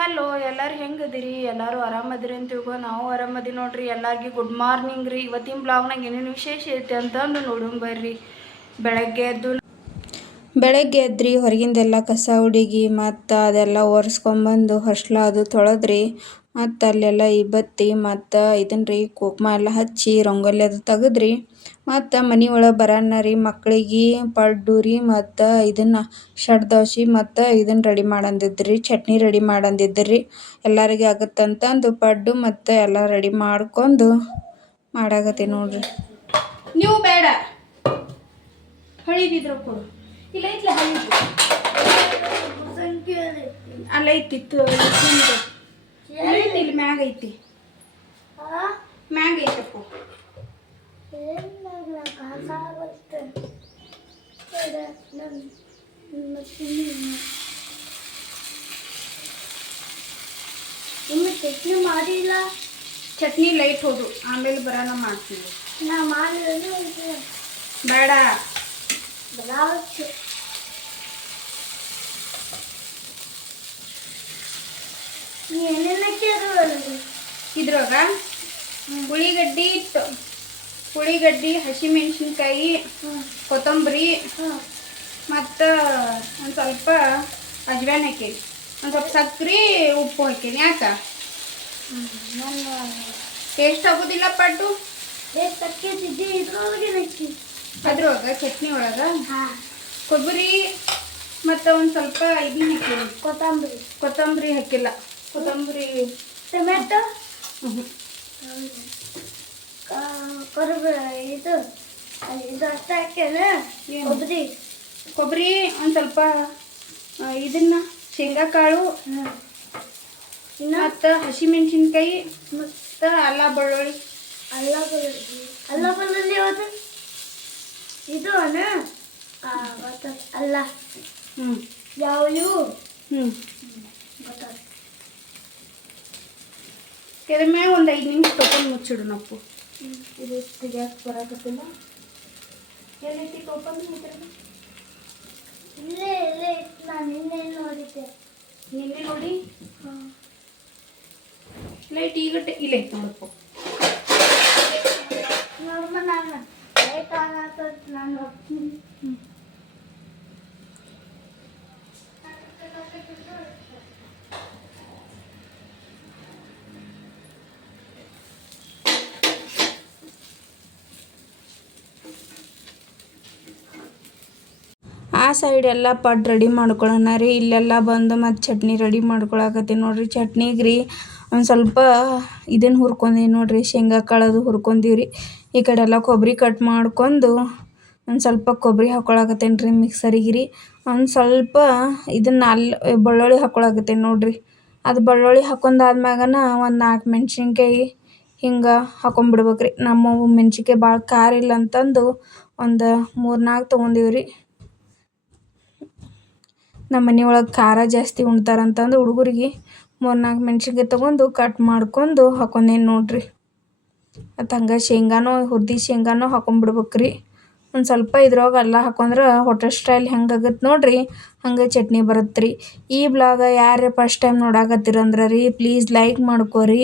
Hello ಎಲ್ಲರೂ ಹೆಂಗದಿರಿ? ಎಲ್ಲರೂ ಆರಾಮದಿರಿ ಅಂತ ತಿಳ್ಕೊ. ನಾವು ಆರಾಮದಿ ನೋಡ್ರಿ. ಎಲ್ಲರಿಗೂ ಗುಡ್ ಮಾರ್ನಿಂಗ್ ರೀ. ಇವತ್ತಿನ ಬ್ಲಾಗ್ನಾಗ ಏನೇನು ವಿಶೇಷ ಐತೆ ಅಂತಂದು ನೋಡೋಣ ಬರ್ರಿ. ಬೆಳಗ್ಗೆ ಎದ್ರಿ ಹೊರಗಿಂದೆಲ್ಲ ಕಸ ಹುಡುಗಿ ಮತ್ತು ಅದೆಲ್ಲ ಒರೆಸ್ಕೊಂಬಂದು ಹೊಸ್ಲ ಅದು ತೊಳೆದ್ರಿ. ಮತ್ತು ಅಲ್ಲೆಲ್ಲ ಇಬ್ಬತ್ತಿ ಮತ್ತು ಇದನ್ನ ರೀ ಕುಕ್ಮ ಎಲ್ಲ ಹಚ್ಚಿ ರಂಗೋಲಿ ಅದು ತೆಗೆದ್ರಿ. ಮತ್ತು ಮನೆ ಒಳಗೆ ಬರೋಣ ರೀ ಮಕ್ಕಳಿಗೆ ಪಡ್ಡು ರೀ ಮತ್ತು ಇದನ್ನು ಶಡ್ ದೋಸೆ ಮತ್ತು ಇದನ್ನು ರೆಡಿ ಮಾಡಂದಿದ್ರಿ, ಚಟ್ನಿ ರೆಡಿ ಮಾಡಂದಿದ್ರಿ. ಎಲ್ಲರಿಗೆ ಆಗುತ್ತಂತಂದು ಪಡ್ಡು ಮತ್ತು ಎಲ್ಲ ರೆಡಿ ಮಾಡ್ಕೊಂಡು ಮಾಡಾಕತ್ತಿ ನೋಡ್ರಿ. ನೀವು ಬೇಡ ಹೊಳಿದಿದ್ರು ಕೊಡು. ಇಲ್ಲ ಐತ್ಲ ಅಲ್ಲ ಐತಿತ್ತು ಇಲ್ಲಿ ಮ್ಯಾಗ ಐತಿ, ಮ್ಯಾಗ ಐತಪ್ಪ. ಚಟ್ನಿ ಮಾಡಿಲ್ಲ. ಚಟ್ನಿ ಲೈಟ್ ಹೋದು ಆಮೇಲೆ ಬರೋಣ ಮಾಡ್ತೀವಿ. ನಾ ಮಾಡಿರೋದು ಬೇಡ ಏನೇನು ಇದ್ರಾಗ ಉಳ್ಳಿಗಡ್ಡಿ ಇತ್ತು, ಉಳ್ಳಿಗಡ್ಡಿ, ಹಸಿಮೆಣ್ಸಿನ್ಕಾಯಿ, ಕೊತ್ತಂಬರಿ ಮತ್ತು ಒಂದು ಸ್ವಲ್ಪ ಅಜ್ವಾನ್ ಹಾಕೀನಿ, ಒಂದು ಸ್ವಲ್ಪ ಸಕ್ಕರೆ ಉಪ್ಪು ಹಾಕೀನಿ. ಯಾಕೆ ಟೇಸ್ಟ್ ಆಗೋದಿಲ್ಲ ಪಡ್ಡು? ಅದ್ರೊಳಗೆ ಚಟ್ನಿ ಒಳಗೆ ಕೊಬ್ಬರಿ ಮತ್ತು ಒಂದು ಸ್ವಲ್ಪ ಇದನ್ನ ಹಾಕೀನಿ, ಕೊತ್ತಂಬರಿ ಹಾಕಿಲ್ಲ. ಕೊತ್ತಂಬರಿ, ಟೊಮೆಟೊ, ಇದು ಅಷ್ಟೇ ಹಾಕ್ಯಾನ. ಕೊಬ್ಬರಿ ಒಂದು ಸ್ವಲ್ಪ ಇದನ್ನ ಶೇಂಗಾ ಕಾಳು ಮತ್ತು ಹಸಿಮೆಣ್ಸಿನ್ಕಾಯಿ ಮತ್ತು ಅಲ್ಲ ಬೆಳ್ಳುಳ್ಳಿ. ಅಲ್ಲ ಬೆಳ್ಳುಳ್ಳಿ ಯಾವುದು? ಇದು ಅಲ್ಲ ಯಾವ ಇವು ಕೆದ ಮ್ಯಾಗ ಒಂದು 5 ನಿಮಿಷ ತೊಗೊಂಡು ಮುಚ್ಚಿಡು ನಪ್ಪು. ಇದು ತೆಗಿಯಕ್ಕೆ ಬರಾಕತ್ತಿಲ್ಲ. ಏನೈತಿ ತೊಗೊಂಡು ಇಲ್ಲೇ ನಾನು ನಿನ್ನೆ ನೋಡಿದ್ದೆ. ನಿನ್ನೆ ನೋಡಿ ಲೈಟ್ ಈಗ ಇಲ್ಲ ಐತೆ ನೋಡಪ್ಪ. ನೋಡಮ್ಮ ನಾನು ಲೈಟ್ ಆಗತ್ತ ನಾನು ಆ ಸೈಡ್ ಎಲ್ಲ ಪಡ್ಡು ರೆಡಿ ಮಾಡ್ಕೊಳ್ಳೋಣ ರೀ. ಇಲ್ಲೆಲ್ಲ ಬಂದು ಮತ್ತು ಚಟ್ನಿ ರೆಡಿ ಮಾಡ್ಕೊಳಕತ್ತೀನಿ ನೋಡ್ರಿ. ಚಟ್ನಿಗೆ ರೀ ಒಂದು ಸ್ವಲ್ಪ ಇದನ್ನು ಹುರ್ಕೊಂಡೀವಿ ನೋಡ್ರಿ, ಶೇಂಗಾ ಕಾಳದು ಹುರ್ಕೊಂಡೀವಿ ರೀ. ಈ ಕಡೆ ಎಲ್ಲ ಕೊಬ್ಬರಿ ಕಟ್ ಮಾಡ್ಕೊಂಡು ಒಂದು ಸ್ವಲ್ಪ ಕೊಬ್ಬರಿ ಹಾಕ್ಕೊಳಕತ್ತೇನೆ ರೀ ಮಿಕ್ಸರಿಗೆ ರೀ. ಒಂದು ಸ್ವಲ್ಪ ಇದನ್ನು ಬೆಳ್ಳುಳ್ಳಿ ಹಾಕ್ಕೊಳಕತ್ತೇನೆ ನೋಡ್ರಿ. ಅದು ಬೆಳ್ಳುಳ್ಳಿ ಹಾಕೊಂಡಾದ್ಮ್ಯಾಗನ ಒಂದು 4 ಮೆಣ್ಸಿನ್ಕಾಯಿ ಹಿಂಗೆ ಹಾಕೊಂಬಿಡ್ಬೇಕು ರೀ. ನಮ್ಮವು ಮೆಣ್ಸಿನ್ಕಾಯಿ ಭಾಳ ಖಾರ ಇಲ್ಲ ಅಂತಂದು ಒಂದು 3-4 ತೊಗೊಂಡೀವಿ ರೀ. ನಮ್ಮ ಮನೆ ಒಳಗೆ ಖಾರ ಜಾಸ್ತಿ ಉಣ್ತಾರಂತಂದು ಹುಡುಗರಿಗೆ 3-4 ಮೆಣ್ಸಿನ್ಕಾಯಿ ತೊಗೊಂಡು ಕಟ್ ಮಾಡ್ಕೊಂಡು ಹಾಕೊಂಡೇನು ನೋಡ್ರಿ. ಮತ್ತು ಹಂಗೆ ಶೇಂಗಾನೂ ಹುರಿದು ಶೇಂಗಾನೂ ಹಾಕೊಂಬಿಡ್ಬೇಕು ರೀ. ಒಂದು ಸ್ವಲ್ಪ ಇದ್ರೊಳಗೆ ಎಲ್ಲ ಹಾಕೊಂಡ್ರೆ ಹೋಟೆಲ್ ಸ್ಟೈಲ್ ಹೆಂಗಾಗತ್ತೆ ನೋಡ್ರಿ ಹಂಗೆ ಚಟ್ನಿ ಬರುತ್ತೆ ರೀ. ಈ ಬ್ಲಾಗ ಯಾರೇ ಫಸ್ಟ್ ಟೈಮ್ ನೋಡಾಕತ್ತೀರಂದ್ರೆ ರೀ ಪ್ಲೀಸ್ ಲೈಕ್ ಮಾಡ್ಕೊರಿ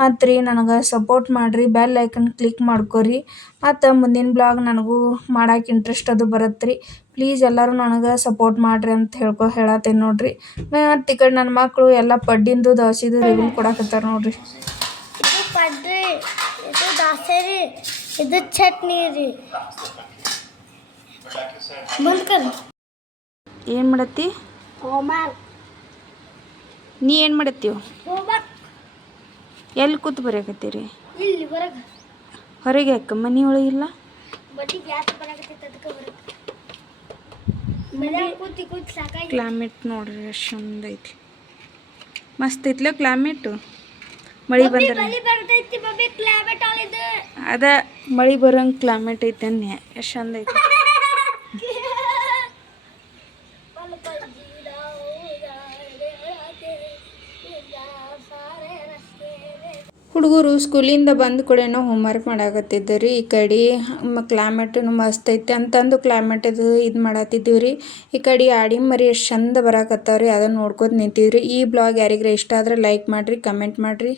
ಮತ್ತು ರೀ ನನಗೆ ಸಪೋರ್ಟ್ ಮಾಡಿರಿ, ಬೆಲ್ ಐಕನ್ ಕ್ಲಿಕ್ ಮಾಡ್ಕೊರಿ. ಮತ್ತು ಮುಂದಿನ ಬ್ಲಾಗ್ ನನಗೂ ಮಾಡೋಕೆ ಇಂಟ್ರೆಸ್ಟ್ ಅದು ಬರುತ್ತೆ ರೀ. ಪ್ಲೀಸ್ ಎಲ್ಲರೂ ನನಗೆ ಸಪೋರ್ಟ್ ಮಾಡಿರಿ ಅಂತ ಹೇಳತ್ತೇನೆ ನೋಡ್ರಿ. ಮತ್ತು ಈ ಕಡೆ ನನ್ನ ಮಕ್ಕಳು ಎಲ್ಲ ಪಡ್ಡಿಂದು ದೋಸೆದು ರಿವ್ಯೂ ಕೊಡಾಕತ್ತಾರೆ ನೋಡ್ರಿ. ಇದು ಪಡ್ರಿ, ಇದು ದೋಸೆ ರೀ, ಇದು ಚಟ್ನಿ ರೀ. ಏನು ಮಾಡತ್ತಿ? ನೀ ಏನು ಮಾಡತ್ತೀವಿ? ಎಲ್ಲಿ ಕೂತು ಬರೆಯಕತ್ತೀರಿ? ಇಲ್ಲಿ ಹೊರಗೆ ಯಾಕೆ ಮನೆ ಒಳಗಿಲ್ಲ? ಕ್ಲೈಮೇಟ್ ನೋಡ್ರಿ ಎಷ್ಟು ಚಂದ ಐತಿ, ಮಸ್ತ್ ಐತ್ಲ ಕ್ಲೈಮೇಟು. ಮಳೆ ಬಂದ್ರೆ ಅದ ಮಳೆ ಬರೋಂಗೆ ಕ್ಲೈಮೇಟ್ ಐತೆ ಅನ್ನೆ, ಎಷ್ಟು ಚಂದ ಐತಿ. ಹುಡುಗರು ಸ್ಕೂಲಿಂದ ಬಂದ ಕೂಡೇನೋ ಹೋಮ್ವರ್ಕ್ ಮಾಡಾಕತ್ತಿದ್ದರು ರೀ. ಈ ಕಡೆ ಕ್ಲೈಮೇಟನು ಮಸ್ತ್ ಐತೆ ಅಂತಂದು ಕ್ಲೈಮೇಟ್ ಇದು ಮಾಡತ್ತಿದ್ದೀವಿ ರೀ. ಈ ಕಡೆ ಆಡಿ ಮರಿ ಎಷ್ಟು ಚಂದ ಬರಾಕತ್ತಾವ ರೀ, ಅದನ್ನು ನೋಡ್ಕೊತ ನಿಂತೀವಿ ರೀ. ಈ ಬ್ಲಾಗ್ ಯಾರಿಗಾರ ಇಷ್ಟ ಆದ್ರೆ ಲೈಕ್ ಮಾಡಿರಿ, ಕಮೆಂಟ್ ಮಾಡಿರಿ.